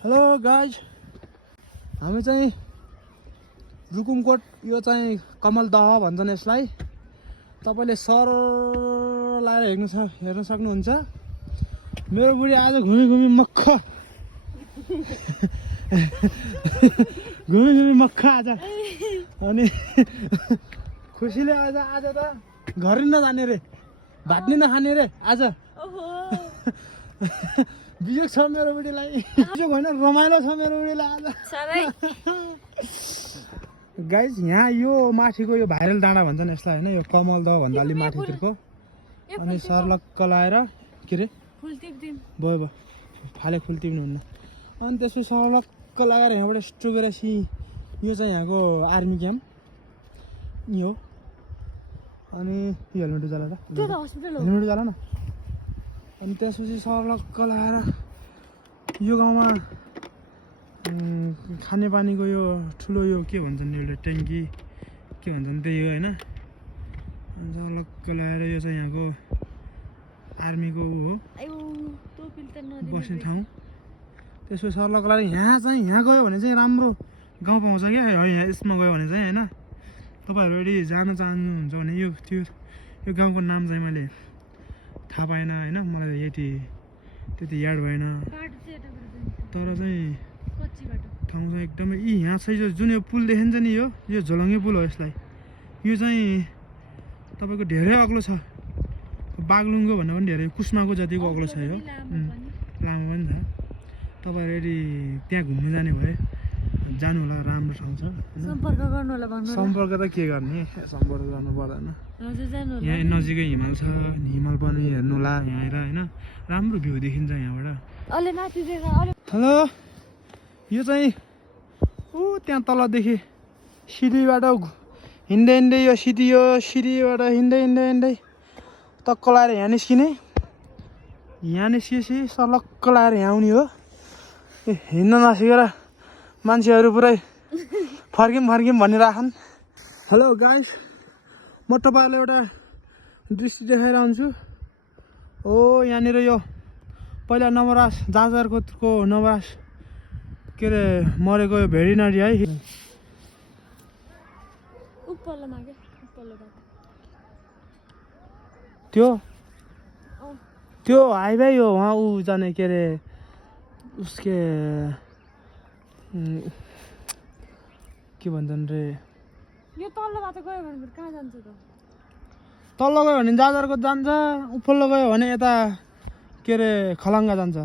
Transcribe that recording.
Hello guys, हामी चाहिँ रुकुमकोट यो चाहिँ कमलदह भन्छन् यसलाई। तपाईले सर लाएर हेर्न सक्नुहुन्छ। मेरो बुढी आज घुमी घुमी मक्ख आज। अनि खुसीले आज त घर नजाने रे, भात नि नखाने रे आज। बिजोग छ मेरो बुढीलाई। बिजोग होइन, रमाइलो छ मेरो बुढीलाई आज। गाइज, यहाँ यो माथिको यो भाइरल डाँडा भन्छन् यसलाई होइन, यो कमलदह भन्दा अलि माथितिरको। अनि सर्लक्क लाएर के रे भयो भयो फाले फुल टिप्नुहुन्न। अनि त्यसपछि सर्लक्क लगाएर यहाँबाट यस्तो गरेपछि यो चाहिँ यहाँको आर्मी क्याम्प नि हो। अनि यो हेलमेट उजाला र हेलमेट उजाला न। अनि त्यसपछि सर्लक्क लगाएर यो गाउँमा खानेपानीको यो ठुलो यो के भन्छन् एउटा ट्याङ्की के भन्छन् त्यही हो होइन। अनि सर्लक्क लगाएर यो चाहिँ यहाँको आर्मीको हो बस्ने ठाउँ। त्यसपछि सर्लक्क लगाएर यहाँ गयो भने चाहिँ राम्रो गाउँ पाउँछ क्या। यहाँ यसमा गयो भने चाहिँ होइन, तपाईँहरू यदि जान चाहनुहुन्छ भने यो गाउँको नाम चाहिँ मैले थाहा पाएन होइन, मलाई त्यति याद भएन। तर चाहिँ ठाउँ चाहिँ एकदमै यहाँ चाहिँ जुन यो पुल देखिन्छ नि, यो झोलङ्गे पुल हो। यसलाई यो चाहिँ तपाईँको धेरै अग्लो छ। बागलुङको भन्दा पनि धेरै कुस्माको जतिको अग्लो छ यो, लामो पनि छ। तपाईँहरू यदि त्यहाँ घुम्नु जाने भए जानु होला, राम्रो ठाउँ छ। सम्पर्क त के गर्ने, सम्पर्क गर्नु पर्दैन। यहाँ नजिकै हिमाल छ, हिमाल पनि हेर्नु होला यहाँ आएर होइन, राम्रो भ्यू देखिन्छ यहाँबाट। हेलो, यो चाहिँ त्यहाँ तलदेखि सिडीबाट हिँड्दै यो सिडीबाट हिँड्दै तक्क लाएर यहाँ निस्किने। यहाँ निस्किएपछि सर्लक्क लाएर यहाँ आउने हो। हिँड्न नसिकेर मान्छेहरू पुरै फर्किम भनिराखन्। हेलो गाइस, म तपाईँहरूलाई एउटा दृश्य देखाएर हुन्छु। हो, यहाँनिर यो पहिला नवराज जाजरकोटको नवराज के अरे मरेको यो भेडी नदी है। त्यो हाइवे हो वहाँ ऊ जाने के अरे उसके के भन्छन् रे। यो तल्लो बाटो गयो भने कहाँ जान्छ त? तल्लो गयो भने जाजरकोट जान्छ, उपल्लो गयो भने यता के अरे खलङ्गा जान्छ।